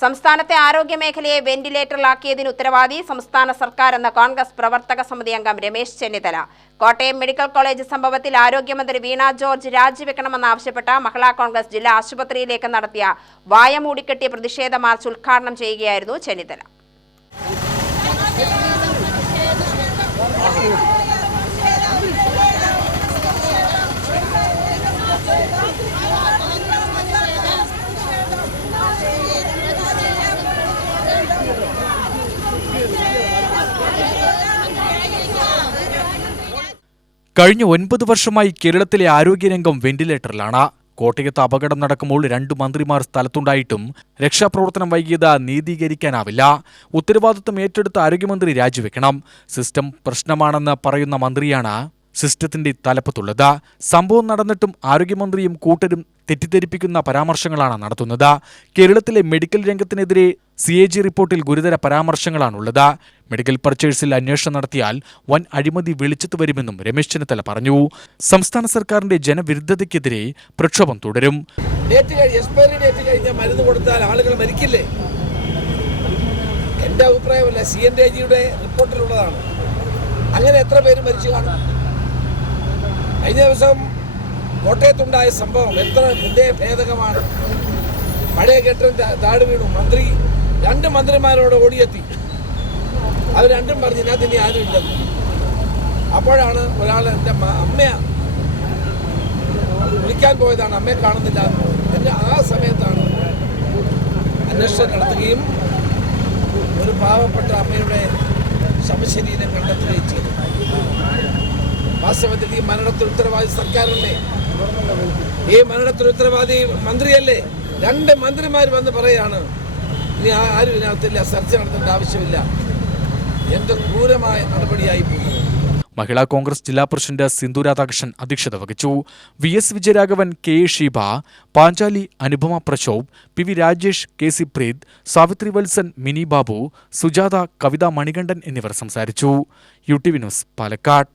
സംസ്ഥാനത്തെ ആരോഗ്യമേഖലയെ വെന്റിലേറ്ററിലാക്കിയതിന് ഉത്തരവാദി സംസ്ഥാന സർക്കാർ എന്ന കോൺഗ്രസ് പ്രവർത്തക സമിതി അംഗം രമേശ് ചെന്നിത്തല. കോട്ടയം മെഡിക്കൽ കോളേജ് സംഭവത്തിൽ ആരോഗ്യമന്ത്രി വീണ ജോർജ് രാജിവെക്കണമെന്നാവശ്യപ്പെട്ട മഹിളാ കോൺഗ്രസ് ജില്ലാ ആശുപത്രിയിലേക്ക് നടത്തിയ വായമൂടിക്കെട്ടിയ പ്രതിഷേധ മാർച്ച് ഉദ്ഘാടനം ചെയ്യുകയായിരുന്നു ചെന്നിത്തല. കഴിഞ്ഞ 9 വർഷമായി കേരളത്തിലെ ആരോഗ്യരംഗം വെന്റിലേറ്ററിലാണ്. കോട്ടയത്ത് അപകടം നടക്കുമ്പോൾ 2 മന്ത്രിമാർ സ്ഥലത്തുണ്ടായിട്ടും രക്ഷാപ്രവർത്തനം വൈകിയത് നീതീകരിക്കാനാവില്ല. ഉത്തരവാദിത്വം ഏറ്റെടുത്ത് ആരോഗ്യമന്ത്രി രാജിവെക്കണം. സിസ്റ്റം പ്രശ്നമാണെന്ന് പറയുന്ന മന്ത്രിയാണ് സിസ്റ്റത്തിന്റെ തലപ്പത്തുള്ളത്. സംഭവം നടന്നിട്ടും ആരോഗ്യമന്ത്രിയും കൂട്ടരും തെറ്റിദ്ധരിപ്പിക്കുന്ന പരാമർശങ്ങളാണ് നടത്തുന്നത്. കേരളത്തിലെ മെഡിക്കൽ രംഗത്തിനെതിരെ CAG റിപ്പോർട്ടിൽ ഗുരുതര പരാമർശങ്ങളാണുള്ളത്. മെഡിക്കൽ പർച്ചേഴ്സിൽ അന്വേഷണം നടത്തിയാൽ വൻ അഴിമതി വെളിച്ചത്ത് വരുമെന്നും രമേശ് ചെന്നിത്തല പറഞ്ഞു. സംസ്ഥാന സർക്കാരിന്റെ ജനവിരുദ്ധതയ്ക്കെതിരെ പ്രക്ഷോഭം തുടരും. മരുന്ന് കൊടുത്താൽ ആളുകൾ മരിക്കില്ലേ? എന്റെ അഭിപ്രായമല്ല, CNAG-യുടെ റിപ്പോർട്ടിലുള്ളതാണ്. അങ്ങനെ എത്ര പേര് മരിച്ചു കാണും? കഴിഞ്ഞ ദിവസം കോട്ടയത്തുണ്ടായ സംഭവം എത്ര ഹൃദയഭേദകമാണ്. പഴയ കെട്ടിടം താഴെ വീണു. 2 മന്ത്രിമാരോട് ഓടിയെത്തി. അവർ രണ്ടും പറഞ്ഞു ഇതിനകത്ത് ഇനി ആരും ഇല്ലെന്ന്. അപ്പോഴാണ് ഒരാൾ എൻ്റെ അമ്മയെ വിളിക്കാൻ പോയതാണ്, അമ്മയെ കാണുന്നില്ല എന്ന്. ആ സമയത്താണ് അന്വേഷണം നടത്തുകയും ഒരു പാവപ്പെട്ട അമ്മയുടെ ശവശരീരം കണ്ടെത്തുകയും ചെയ്തു. വാസ്തവത്തിൽ ഈ മരണത്തിന് ഉത്തരവാദി സർക്കാരല്ലേ? ഈ മരണത്തിന് ഉത്തരവാദി മന്ത്രിയല്ലേ? 2 മന്ത്രിമാർ വന്ന് പറയാണ് ഇനി ആരും ഇതിനകത്തില്ല, ചർച്ച നടത്തേണ്ട ആവശ്യമില്ല. എന്ത് ക്രൂരമായ നടപടിയായി പോകും. മഹിളാ കോൺഗ്രസ് ജില്ലാ പ്രസിഡന്റ് സിന്ധു രാധാകൃഷ്ണൻ അധ്യക്ഷത വഹിച്ചു. VS Vijayaraghavan, KA Sheeba, Panchali Anupama Prashobh, PV Rajesh, KC Preeth, Savithri Valsan, Mini Babu, Sujatha, Kavitha Manikandan എന്നിവർ സംസാരിച്ചു. UTV news, Palakkad.